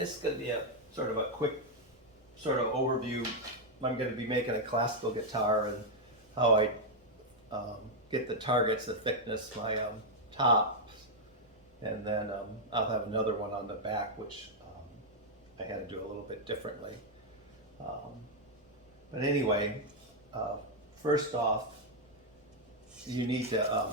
this is going to be a sort of a quick sort of overview. I'm going to be making a classical guitar and how I get the targets, the thickness, my tops, and then I'll have another one on the back which I had to do a little bit differently. But anyway, first off, you need to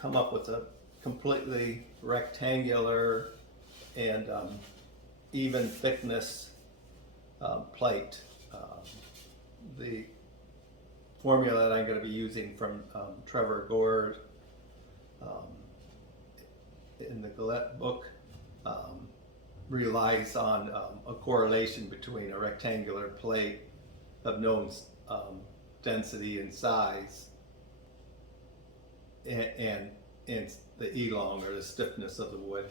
come up with a completely rectangular and even thickness plate. The formula that I'm going to be using from Gore in the Gilet book relies on a correlation between a rectangular plate of known density and size and the elong or the stiffness of the wood.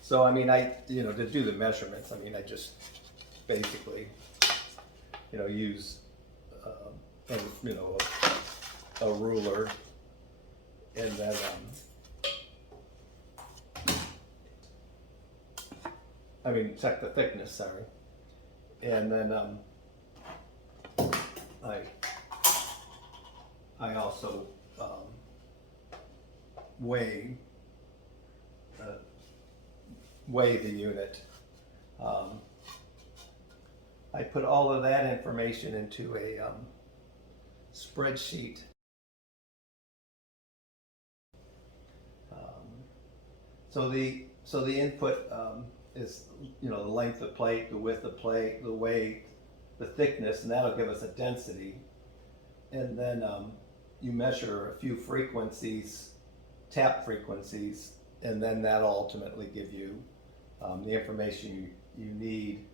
So I mean, to do the measurements, I mean, I just basically, use a ruler, and then check the thickness, sorry, and then I also weigh the unit. I put all of that information into a spreadsheet. So the input is the length of plate, the width of plate, the weight, the thickness, and that'll give us a density. And then you measure a few frequencies, tap frequencies, and then that'll ultimately give you the information you need,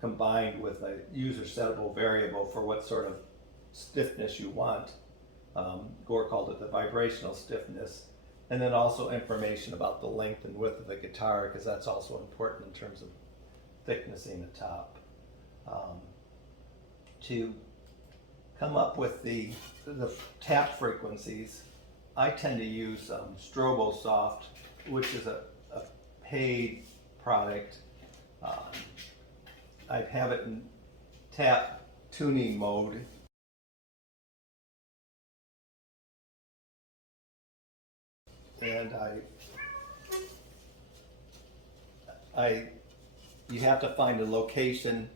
combined with a user settable variable for what sort of stiffness you want. Gore called it the vibrational stiffness. And then also information about the length and width of the guitar, because that's also important in terms of thicknessing the top. To come up with the tap frequencies, I tend to use Strobosoft, which is a paid product. I have it in tap tuning mode. And you have to find a location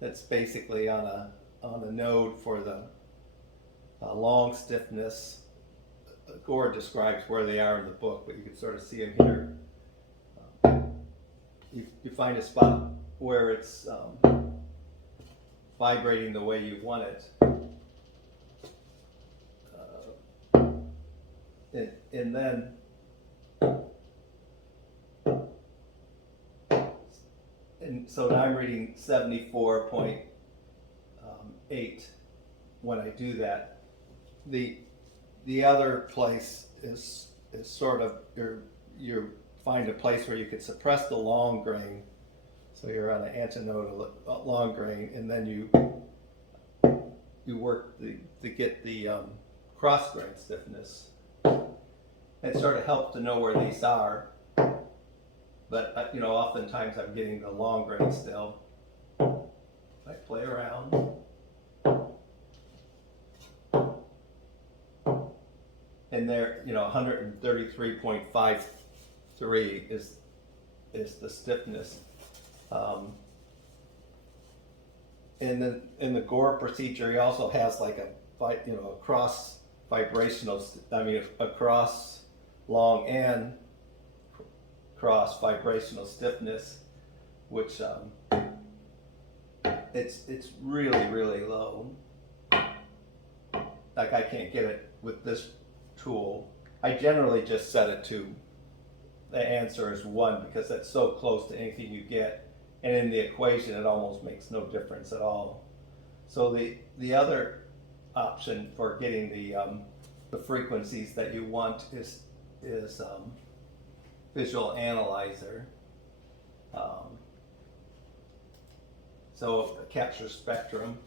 that's basically on a node for the long stiffness. Gore describes where they are in the book, but you can sort of see them here. You find a spot where it's vibrating the way you want it. And then so now I'm reading 74.8 when I do that. The other place is sort of you find a place where you could suppress the long grain. So you're on an antinode long grain, and then you work to get the cross grain stiffness. It sort of helps to know where these are, but oftentimes I'm getting the long grain still. I play around, and there, 133.53 is the stiffness. In the Gore procedure, he also has like a cross vibrational, a cross long and cross vibrational stiffness, which it's really low. Like I can't get it with this tool. I generally just set it to the answer is 1 because that's so close to anything you get, and in the equation it almost makes no difference at all. So the other option for getting the frequencies that you want is Visual Analyzer. So it captures spectrum.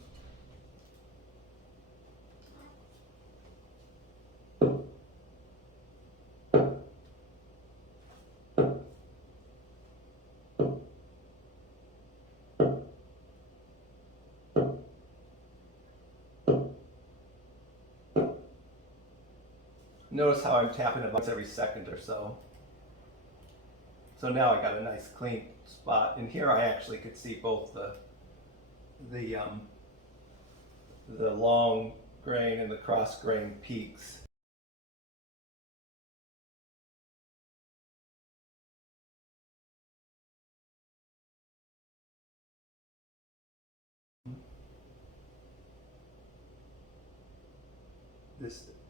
notice how I'm tapping it once every second or so. So now I got a nice clean spot, and here I actually could see both the long grain and the cross grain peaks.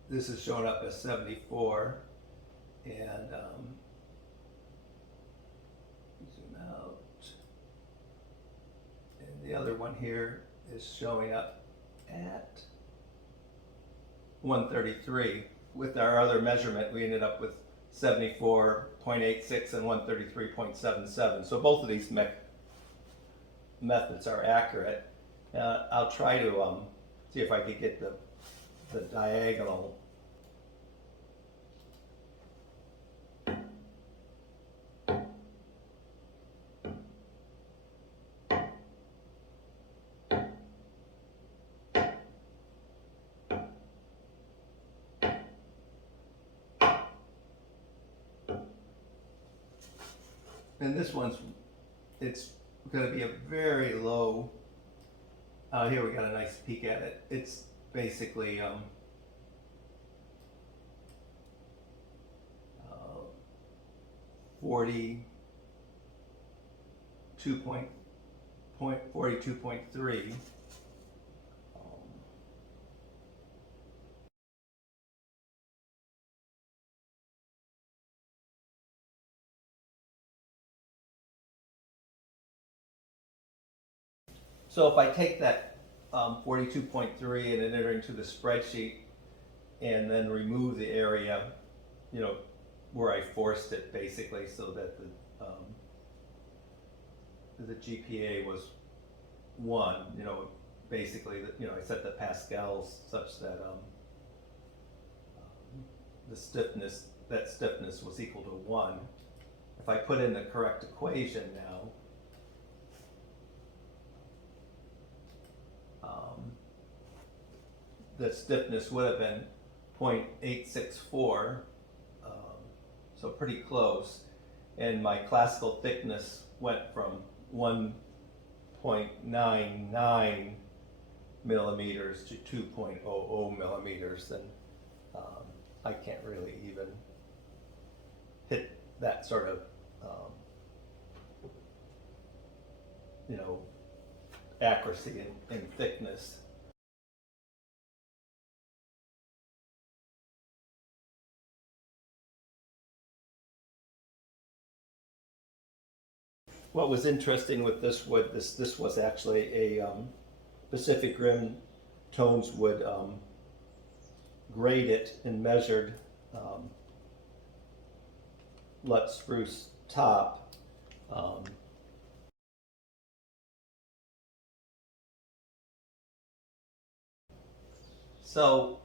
This is showing up as 74, and zoom out. And the other one here is showing up at 133. With our other measurement, we ended up with 74.86 and 133.77. So both of these methods are accurate. I'll try to see if I could get the diagonal. And this one's, it's going to be a very low, here we got a nice peek at it. It's basically 42.3. So if I take that 42.3 and enter into the spreadsheet and then remove the area, you know, where I forced it basically so that the GPA was 1, you know, basically, you know, I set the pascals such that the stiffness, that stiffness was equal to 1. If I put in the correct equation now, the stiffness would have been 0.864, so pretty close, and my classical thickness went from 1.99 millimeters to 2.00 millimeters, and I can't really even hit that sort of you know, accuracy and thickness. What was interesting with this wood, this was actually a Pacific Rim Tonewood graded and measured Lut spruce top. So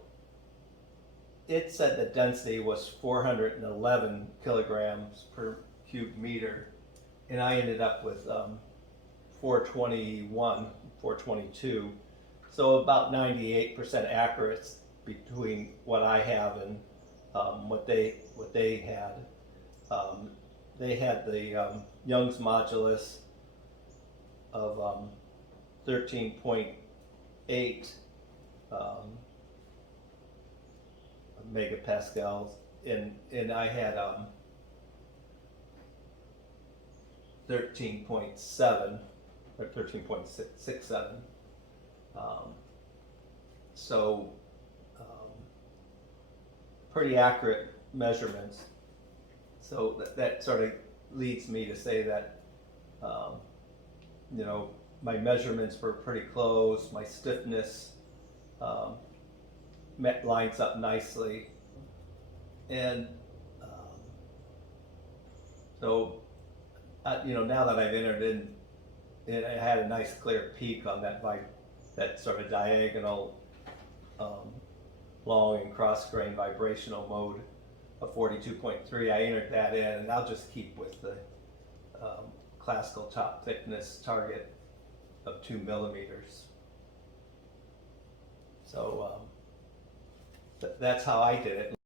it said the density was 411 kilograms per cubic meter, and I ended up with 421, 422. So about 98% accurate between what I have and what they had. They had the Young's modulus of 13.8 megapascals, and I had 13.7 or 13.67. So pretty accurate measurements. So that sort of leads me to say that you know, my measurements were pretty close. My stiffness lines up nicely, and so you know, now that I've entered in, and I had a nice clear peak on that that sort of diagonal long and cross grain vibrational mode of 42.3. I entered that in, and I'll just keep with the classical top thickness target of 2 millimeters. So that's how I did it.